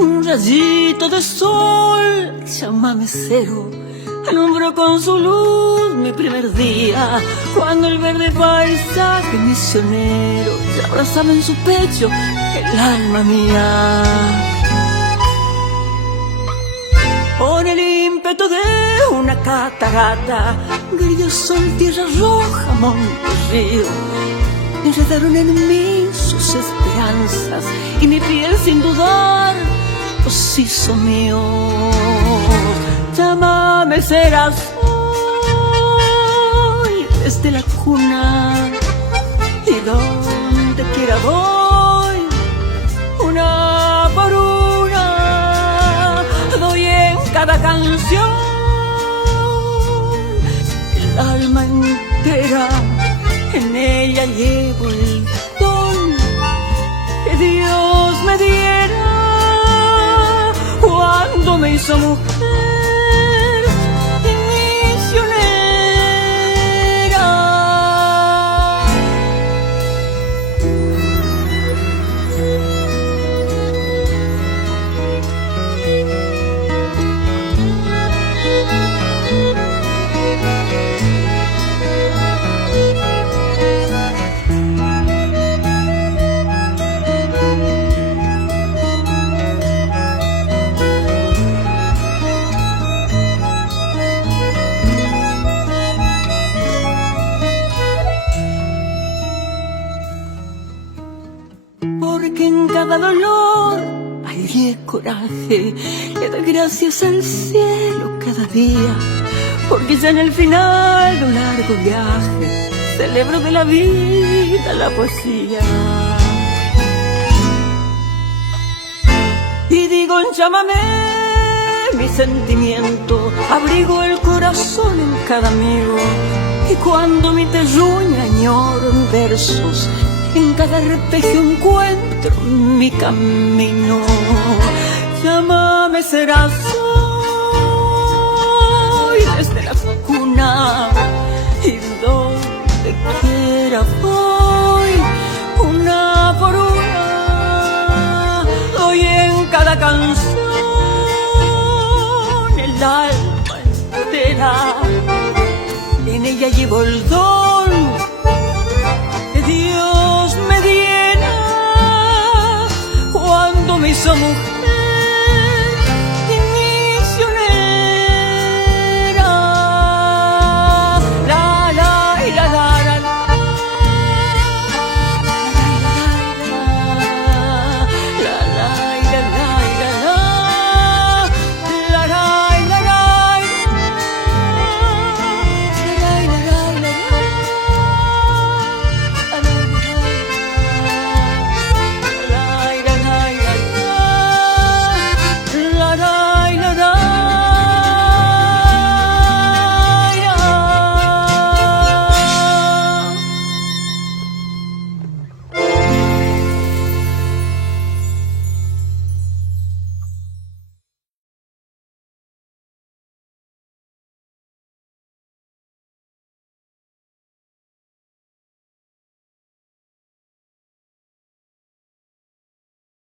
Un rayito de sol, chamamecero, alumbró con su luz mi primer día, cuando el verde paisaje misionero ya abrazaba en su pecho el alma mía. Con el ímpetu de una catarata, grillo, sol, tierra roja, monte, río, enredaron en mí sus esperanzas y mi piel sin dudar los hizo mío. Llámame, serás hoy desde la cuna y donde quiera voy, una por una, doy en cada canción el alma entera, en ella llevo el don que Dios me diera cuando me hizo mujer y misionera. Porque en cada dolor hay coraje, le doy gracias al cielo cada día, porque ya en el final de un largo viaje celebro de la vida la poesía. Y digo en chámame mi sentimiento, abrigo el corazón en cada amigo, y cuando mi terruña añoro en versos, en cada arpegio encuentro mi camino. Llámame, serás hoy desde la cuna y donde quiera voy, una por una, doy en cada canción el alma entera, en ella llevo el don